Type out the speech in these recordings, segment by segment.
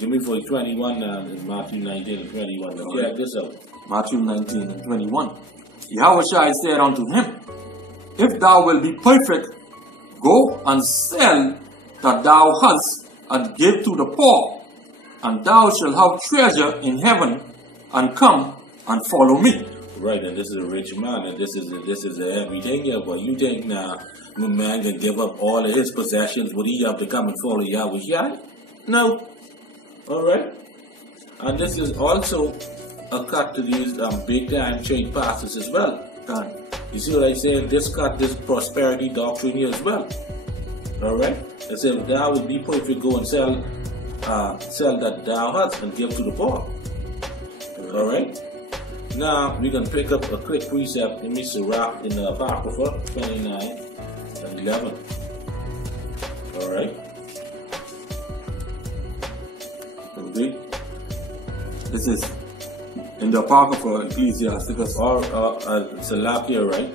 Give me for 21 now, in Matthew 19 and 21. Now check this out. Matthew 19 and 21. Yahushua said unto him, If thou wilt be perfect, go and sell that thou hast, and give to the poor, and thou shalt have treasure in heaven, and come and follow me. Right, and this is a rich man, and this is everything here. But you think now, a man can give up all of his possessions? Would he have to come and follow Yahweh? No. All right, and this is also a cut to these big time church pastors as well. You see what I say? This cut this prosperity doctrine here as well. All right, it says if thou would be perfect, go and sell that thou hast and give to the poor. All right. Now we can pick up a quick precept in Sirach in the Apocrypha 29 and 11. All right. Okay. This is in the Apocrypha Ecclesiasticus. Or Salakia, right?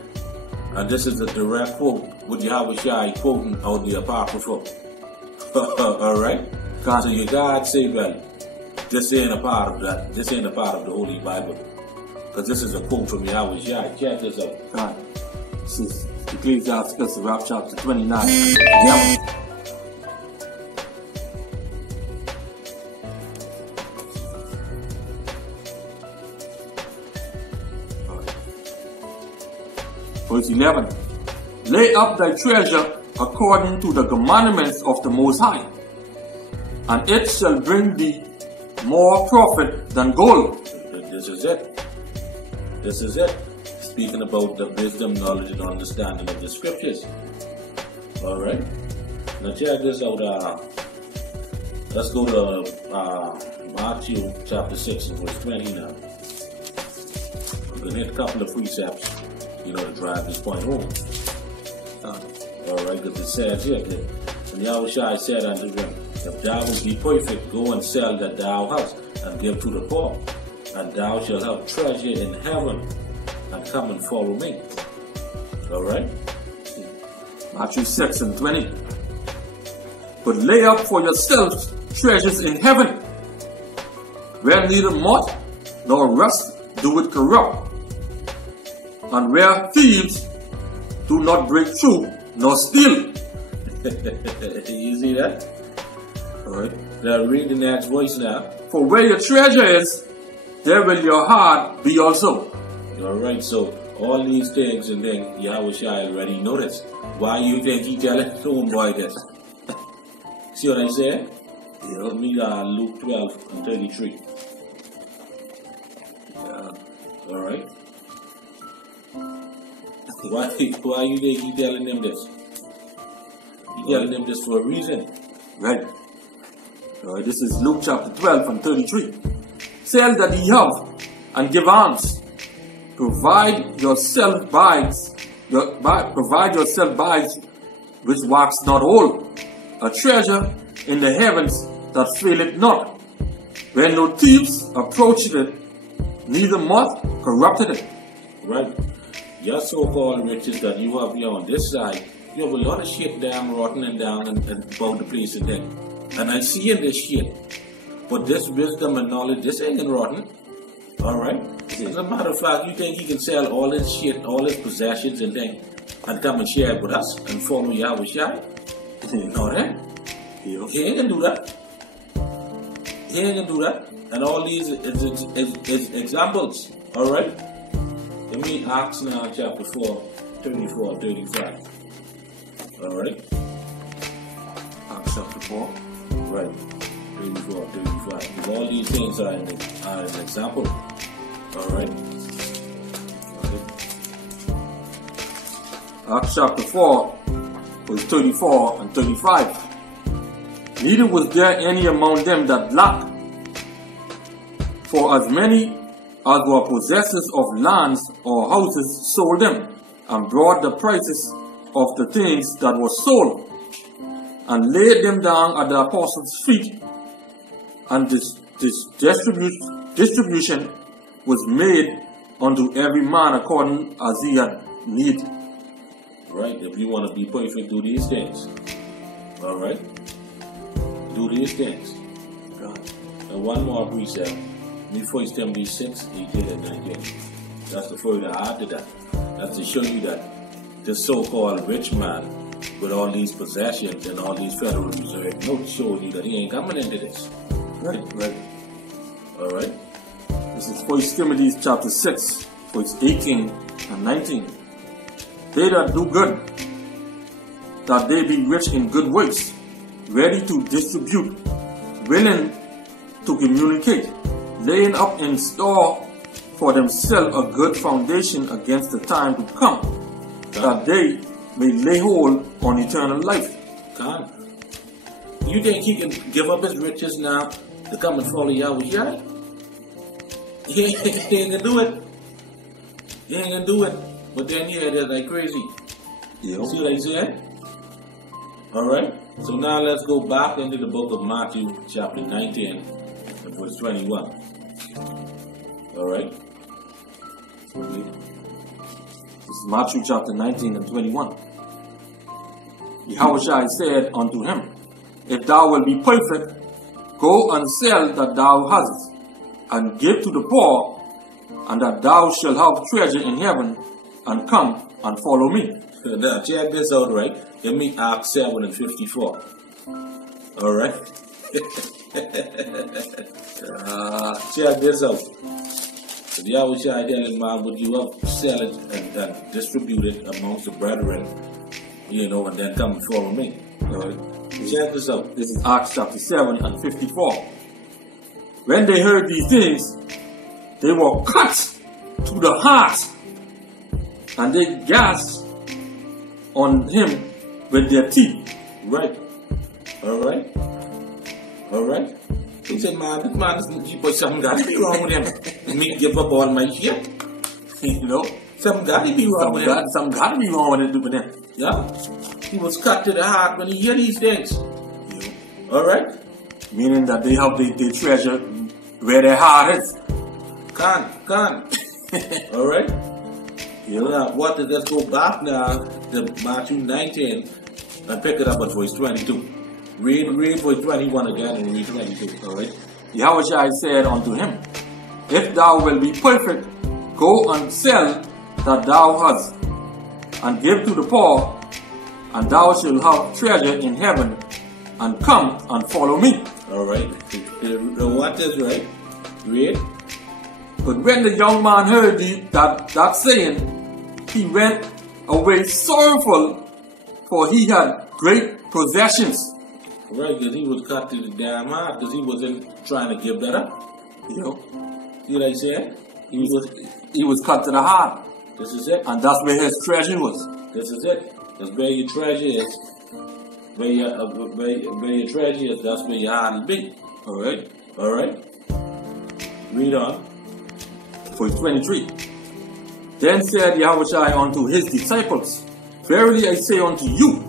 And this is a direct quote with Yahweh Shai quoting out the Apocrypha. All right. So your God say, well, this ain't a part of that. This ain't a part of the Holy Bible. Because this is a quote from Yahweh Shai. Check this out. This is Ecclesiasticus, chapter 29. Yeah. Verse 11. Lay up thy treasure according to the commandments of the Most High, and it shall bring thee more profit than gold. This is it. This is it. Speaking about the wisdom, knowledge, and understanding of the scriptures. Alright. Now check this out. Let's go to Matthew chapter 6 and verse 20 now. I'm going to hit a couple of precepts, to drive this point home. Alright, because it says here, and Yahweh Shai said unto them, If thou wilt be perfect, go and sell that thou hast, and give to the poor, and thou shalt have treasure in heaven, and come and follow me. Alright? Matthew 6 and 20. But lay up for yourselves treasures in heaven, where neither moth nor rust do it corrupt, and where thieves do not break through nor steal. You see that? Alright. Now read the next voice now. For where your treasure is, there will your heart be also. Alright, so all these things and then Yahweh Shai already noticed. Why you think he telling his own boy this? See what I say? Yeah. Let me Luke 12 and 33. Yeah. Alright. Why you think he telling them this? He telling them this for a reason. Right. This is Luke chapter 12 and 33. Sell that ye have, and give alms. Provide yourself bags which wax not old, a treasure in the heavens that faileth not, where no thieves approached it, neither moth corrupted it. Right. Your so-called riches that you have here on this side, you have a lot of shit damn rotten and down and about the place and then. And I see in this shit. But this wisdom and knowledge, this ain't rotten. Alright? As a matter of fact, you think he can sell all his shit, all his possessions and then, and come and share it with us and follow Yahweh Shai? No, right? He ain't gonna do that. He ain't gonna do that. And all these is examples. Alright? Let me Acts now, chapter 4, 34 and 35. Alright? Acts chapter 4. Right. 34, 35. All these things are an example. Alright? Acts chapter 4, verse 34 and 35. Neither was there any among them that lacked, for as many as were possessors of lands or houses sold them, and brought the prices of the things that were sold, and laid them down at the apostles' feet, and this distribution was made unto every man according as he had need. Right, if you want to be perfect, do these things. Alright? Do these things. And one more precept. Me 1 Timothy 6, 18 and 19. That's the further after that. That's to show you that this so-called rich man with all these possessions and all these Federal Reserve notes show you that he ain't coming into this. Right. Alright? This is 1 Timothy chapter 6, verse 18 and 19. They that do good, that they be rich in good works, ready to distribute, willing to communicate, laying up in store for themselves a good foundation against the time to come, that they may lay hold on eternal life. God, you think he can give up his riches now to come and follow Yahweh? He ain't gonna do it. He ain't gonna do it. But then yeah, they're like crazy. Yep. See what I said? Alright? So now let's go back into the book of Matthew chapter 19 and verse 21. Alright? This is Matthew chapter 19 and 21. Yahushua said unto him, If thou wilt be perfect, go and sell that thou hast, and give to the poor, and that thou shalt have treasure in heaven, and come and follow me. Now check this out, right? Let me Acts 7 and 54. Alright? Check this out. If Yahweh shall tell him, man, would you have sell it and distribute it amongst the brethren, you know, and then come and follow me. Alright? Check this out. This is Acts chapter 7 and 54. When they heard these things, they were cut to the heart, and they gasped on him with their teeth. Right. Alright? Alright? He said, man, this man is something got to be wrong with him. Me give up all my shit. You know? Something got to be wrong with him. Something got to be wrong with him. Yeah? He was cut to the heart when he hear these things. Yeah. Alright? Meaning that they have their treasure where their heart is. Can't. Alright? Yeah. Now, let's go back now to Matthew 19 and pick it up at verse 22. Read verse 21 again and read 22. Alright? Yahushua said unto him, If thou wilt be perfect, go and sell that thou hast, and give to the poor, and thou shalt have treasure in heaven, and come and follow me. Alright? What is right? Read. But when the young man heard that saying, he went away sorrowful, for he had great possessions. Right, because he was cut to the damn heart, because he wasn't trying to give that up. You know, See what I said? he was cut to the heart, This is it. and that's where his treasure was. This is it. That's where your treasure is. Where your treasure is, that's where your heart will be. Alright? Alright? Read on. Verse 23. Then said Yahushua unto his disciples, Verily I say unto you,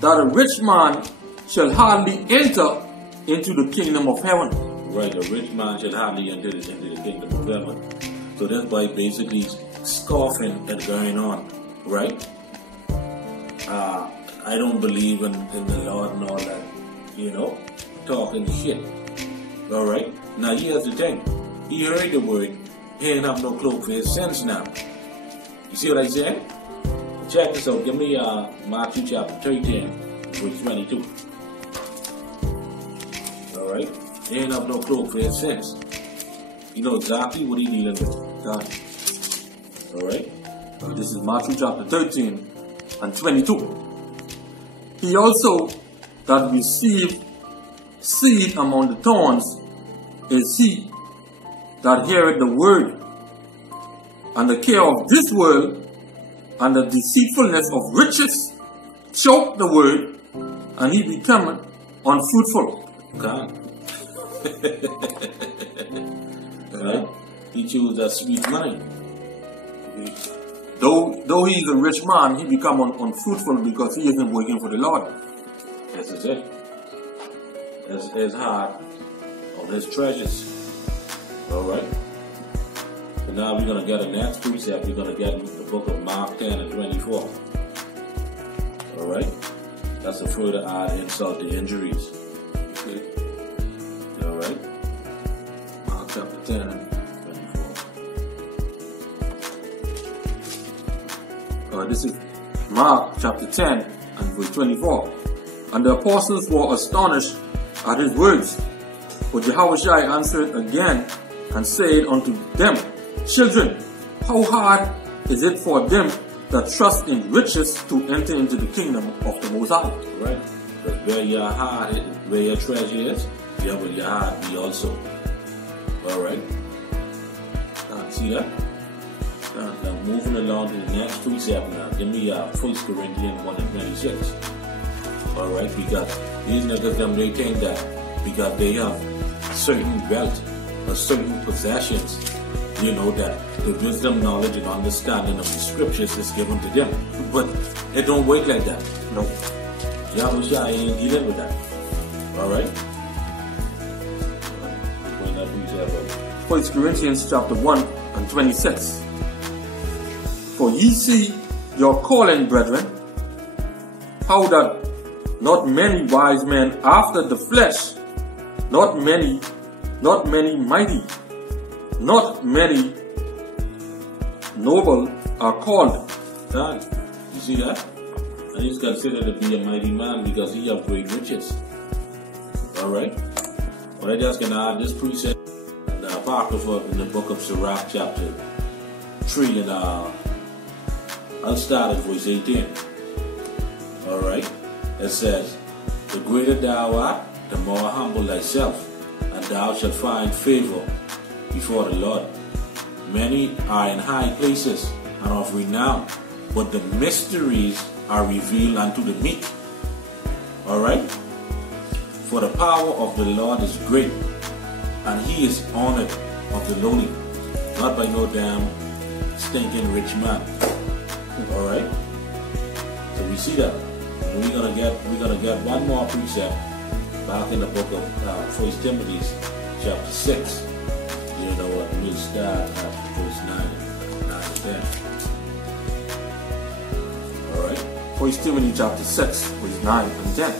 that a rich man shall hardly enter into the kingdom of heaven. Right, a rich man should hardly enter into the kingdom of heaven. So that's by basically scoffing and going on. Right? I don't believe in the Lord and all that. You know? Talking shit. Alright? Now here's the thing. He heard the word. He ain't have no cloak for his sins now. You see what I said? Check this out. Give me Matthew chapter 13, verse 22. Alright? He ain't have no cloak for his sins. You know exactly what he dealing with. God. Alright? This is Matthew chapter 13 and 22. He also that received seed among the thorns is he that heareth the word, and the care of this world and the deceitfulness of riches choke the word, and he becometh unfruitful. God. Right? He chose that sweet money. Though he is a rich man, he become unfruitful because he isn't working for the Lord. This is it. That's his heart of his treasures. Alright? So now we're going to get a next precept. We're going to get the book of Mark 10 and 24. Alright? That's a further add insult to injuries. Okay? Alright? 10 and 24. This is Mark chapter 10 and verse 24. And the apostles were astonished at his words. But Yahushua answered again and said unto them, Children, how hard is it for them that trust in riches to enter into the kingdom of the Most High? Right. But where your heart is, where your treasure is, there will your heart be also. Alright. See that? Now moving along to the next precept now. Give me 1 Corinthians 1 and 26. Alright, because these niggas them they think that because they have certain wealth or certain possessions, you know, that the wisdom, knowledge, and understanding of the scriptures is given to them. But it don't work like that. No. Yahushua ain't dealing with that. Alright? 1 Corinthians chapter 1 and 26. For ye see your calling, brethren, how that not many wise men after the flesh, not many mighty, not many noble are called. God, you see that? And he's considered to be a mighty man because he have great riches. Alright? Well, I just can add this precept in the Apocrypha in the book of Sirach chapter 3 and I'll start at verse 18. Alright? It says, the greater thou art, the more humble thyself, and thou shalt find favor before the Lord. Many are in high places and of renown, but the mysteries are revealed unto the meek. Alright? For the power of the Lord is great, and he is honored of the lowly, not by no damn stinking rich man. Alright? So we see that. And we're gonna get one more precept back in the book of 1 Timothy chapter 6. You know what? We'll start at verse 9 and 10. Alright? 1 Timothy chapter 6, verse 9 and 10.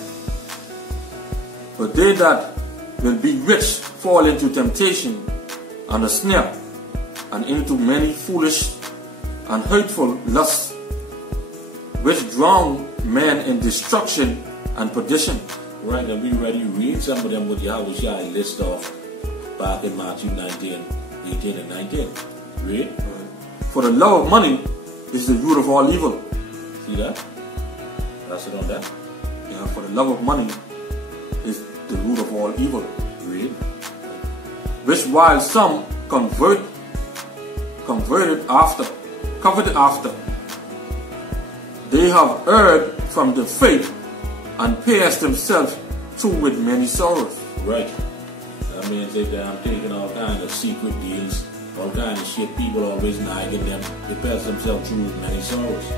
But they that will be rich fall into temptation and a snare, and into many foolish and hurtful lusts, which drown men in destruction and perdition. Right, and we ready read some of them with Yahushua list off back in Matthew 19, 18 and 19. Read. For the love of money is the root of all evil. See that? That's it on that. Yeah, for the love of money is the root of all evil. Read. Which while some coveted after, they have erred from the faith and pierced themselves through with many sorrows. Right. That means that I'm taking all kinds of secret deals, all kinds of shit. People always nagging them. They pierce themselves through with many sorrows.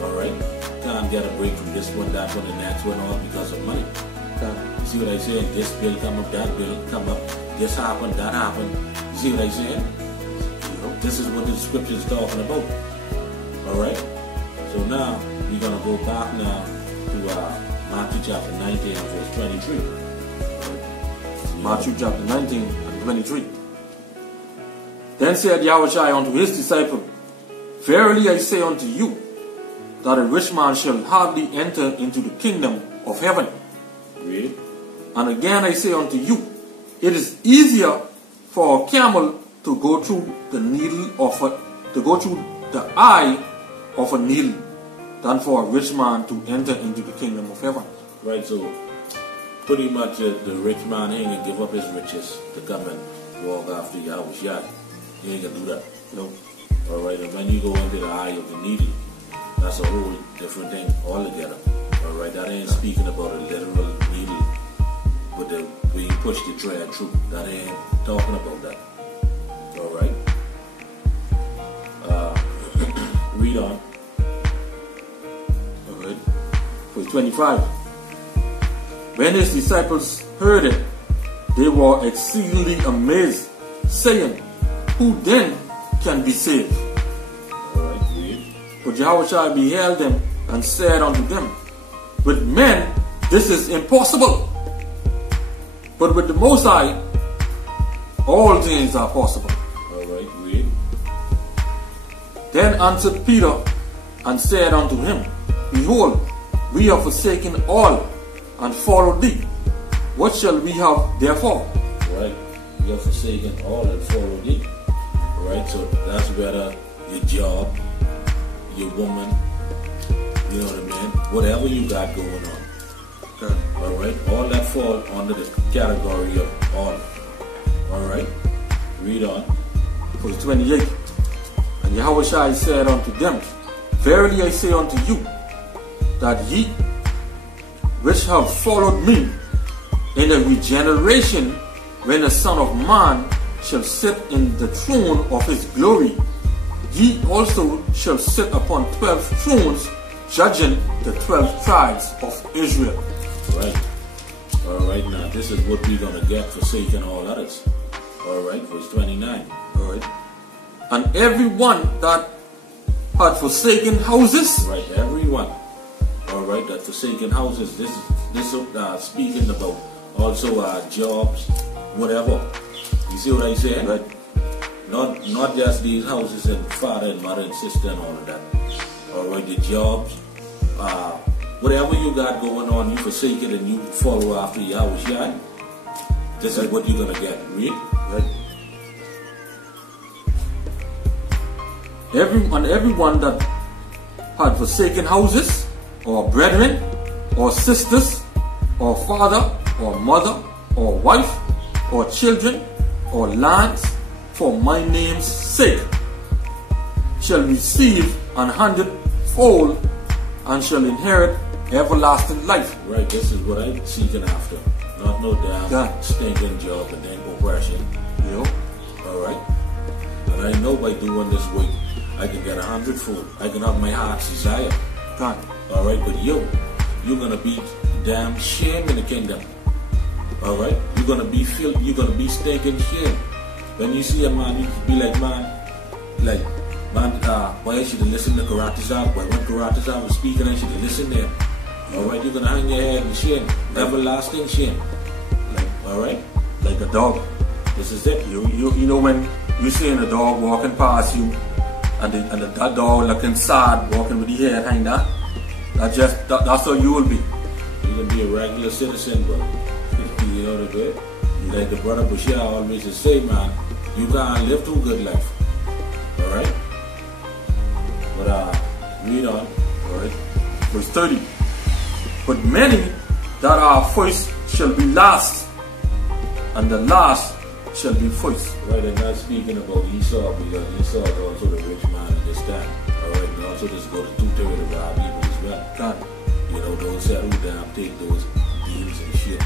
Alright? Can't get a break from this one, that one, and that one, all because of money. You see what I say? This bill come up, that bill come up, this happened, that happened. You see what I saying? You know, this is what the scripture is talking about. Alright? So now, we're going to go back now to Matthew chapter 19 and verse 23. Matthew chapter 19 and 23. Then said Yahushua unto his disciple, Verily I say unto you, that a rich man shall hardly enter into the kingdom of heaven. Read. And again I say unto you, it is easier for a camel to go through the eye of a needle than for a rich man to enter into the kingdom of heaven. Right, so pretty much the rich man ain't gonna give up his riches to come and walk after Yahushua. He ain't gonna do that. No. Alright, and when you go into the eye of the needle, that's a whole different thing altogether. Alright, that ain't speaking about a literal needle with the where you push the thread through. That ain't talking about that. Alright. Read on. Alright. Verse 25. When his disciples heard it, they were exceedingly amazed, saying, Who then can be saved? Alright, read. But Yahushua beheld them and said unto them, With men this is impossible, but with the Most High all things are possible. Alright, read. Then answered Peter and said unto him, Behold, we have forsaken all and followed thee. What shall we have therefore? Right. You have forsaken all and followed thee. Right, so that's whether your job, your woman, you know what I mean? Whatever you got going on. Okay. Alright, all that fall under the category of all. Alright, read on. Verse 28. And Yahushua said unto them, Verily I say unto you, that ye which have followed me in the regeneration, when the Son of Man shall sit in the throne of his glory, ye also shall sit upon 12 thrones, judging the 12 tribes of Israel. Right. Alright, now this is what we're going to get forsaking all others. Alright, verse 29. Alright. And everyone that had forsaken houses. Right, everyone. Alright, that forsaken houses. This speaking about also jobs, whatever. You see what I say? Right. Not just these houses and father and mother and sister and all of that. Alright, the jobs, whatever you got going on, you forsake it and you follow after Yahushua. This is what you're gonna get. Read. Right. Everyone that had forsaken houses, or brethren, or sisters, or father, or mother, or wife, or children, or lands, for my name's sake, shall receive an hundredfold, and shall inherit everlasting life. Right, this is what I'm seeking after. Not no damn stinking job and then oppression. You know? Alright? And I know by doing this work, I can get 100-fold. I can have my heart's desire. God. Alright, but you're gonna be damn shame in the kingdom. Alright? You're gonna be stinking shame. When you see a man, you be like, man, why I should have listened to Karatazar? Why when Karatazar was speaking, I should have listened there. Alright, you're gonna hang your head in shame. Everlasting shame. Alright? Like a dog. This is it. You know when you seeing a dog walking past you, and that dog looking sad, walking with the head hanging down. That's how you will be. You're gonna be a regular citizen, bro. You know what I mean? Like the brother Bashir always used to say, man, you can't live too good life. Alright? But read on. Alright. Verse 30. But many that are first shall be last, and the last shall be first. Right, and not speaking about Esau, because Esau is also the rich man in this time. Alright, and also just go to 2/3 of our people as well. God. You know, those that who damn take those deals and shit,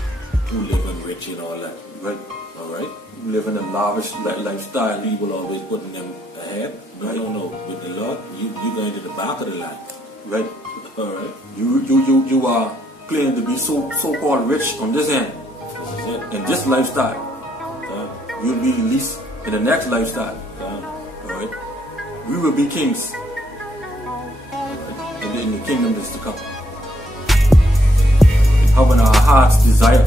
who live in rich and all that. Right. Alright? Living a lavish lifestyle. People always putting them ahead. No. With the Lord, you going to the back of the line. Right. Alright? You are claiming to be so-called rich on this end. This is it. In this lifestyle. You'll be released in the next lifestyle. Alright? We will be kings. In the kingdom that's to come. Having our heart's desire.